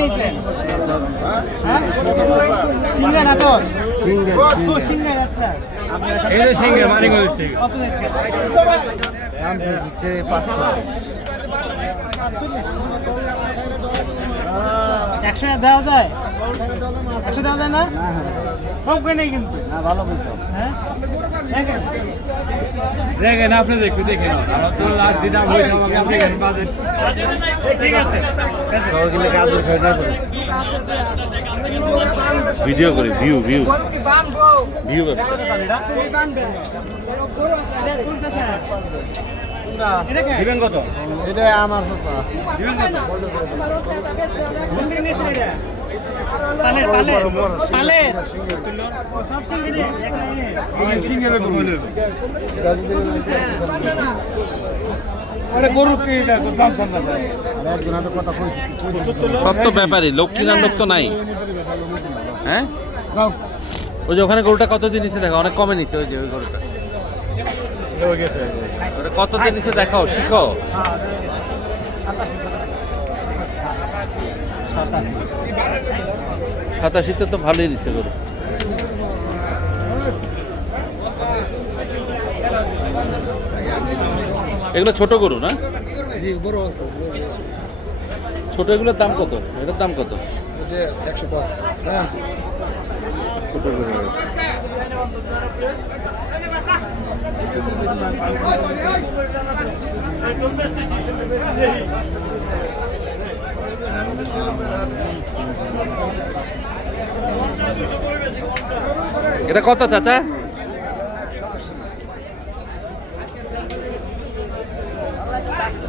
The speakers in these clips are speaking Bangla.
নিয়েছেন? হ্যাঁ সিঙ্গা না তো সিঙ্গা আচ্ছা এই যে সিঙ্গা মানিকগঞ্জ থেকে কত নিয়েছেন? দাম দিচ্ছে 45। 100 দেওয়া যায়? 100 দেওয়া যায় না? কম করে নেই কিন্তু। না ভালো বুঝছো। হ্যাঁ দেখেন দেখেন আপনি দেখুন দেখেন আমার তো লাগছে দাম হয়েছে আমাকে আপনি দেখেন বাজেট ঠিক আছে ওগুলো কাজ করে যাবে। ভিডিও করি ভিউ ভিউ ভিউ দিবেন কত? এটা আমার কথা। পালের পালের পালের সব সিঙ্গেল গরু কি দাম সামনে যায় একজন তো কথা কই সব তো ব্যাপারই লোক কিনার লোক তো নাই। হ্যাঁ দাও ওই যে ওখানে গরুটা কত দিন নিচে দেখা অনেক কমে নিছে ওই যে ওই গরুটা ওটা কত দিন নিচে দেখাও শিখো। সাতাশিতে তো ভালোই দিচ্ছে গরু। এগুলো ছোট গরু না? জি বড় আছে ছোট এগুলোর দাম কত? এটার দাম কত? এটা 105। হ্যাঁ ছোট গরু এটা কত চাচা?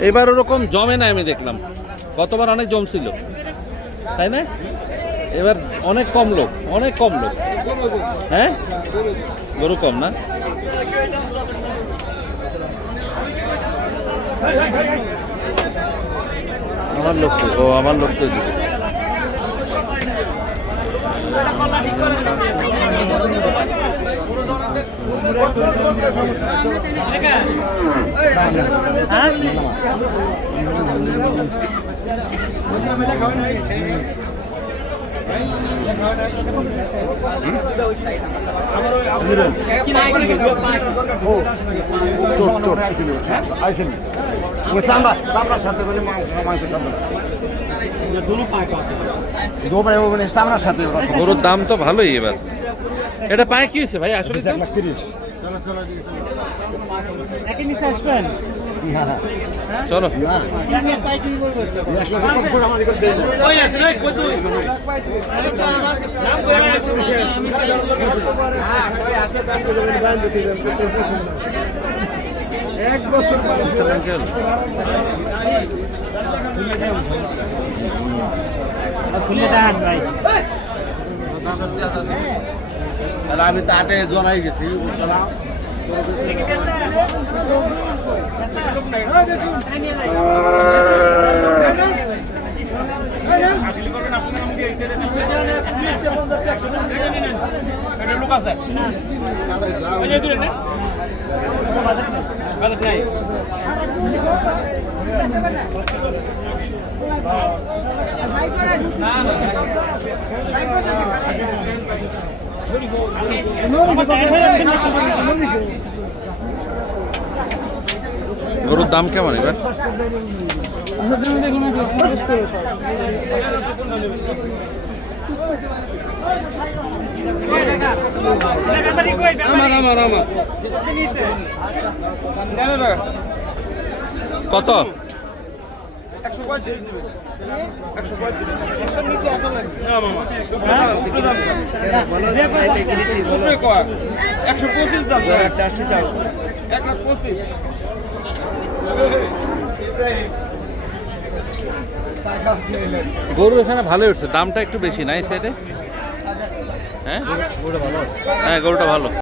এবার ওরকম জমে না আমি দেখলাম, গতবার অনেক জমছিল তাই না? এবার অনেক কম লোক, অনেক কম লোক। হ্যাঁ গরু কম না? আমার লোক তো, ও আমার লোক তো দিবে। চামড়ার সাথে বলে মাংসের সাথে চামড়ার সাথে গরুর দাম তো ভালোই এবার। এটা পায়ে কি হয়েছে ভাই আসলে? 1,30,000। একই নিচে আসবেন চলো এক বছর খুলে দেন ভাই আমি তো হাটে জমাই গেছি গরুর দাম কেমন এবার? কত? 125 দাম একটা আসতে চাও 125 গরু এখানে ভালো উঠছে, দামটা একটু বেশি নাই সাইডে। হ্যাঁ গরুটা ভালো।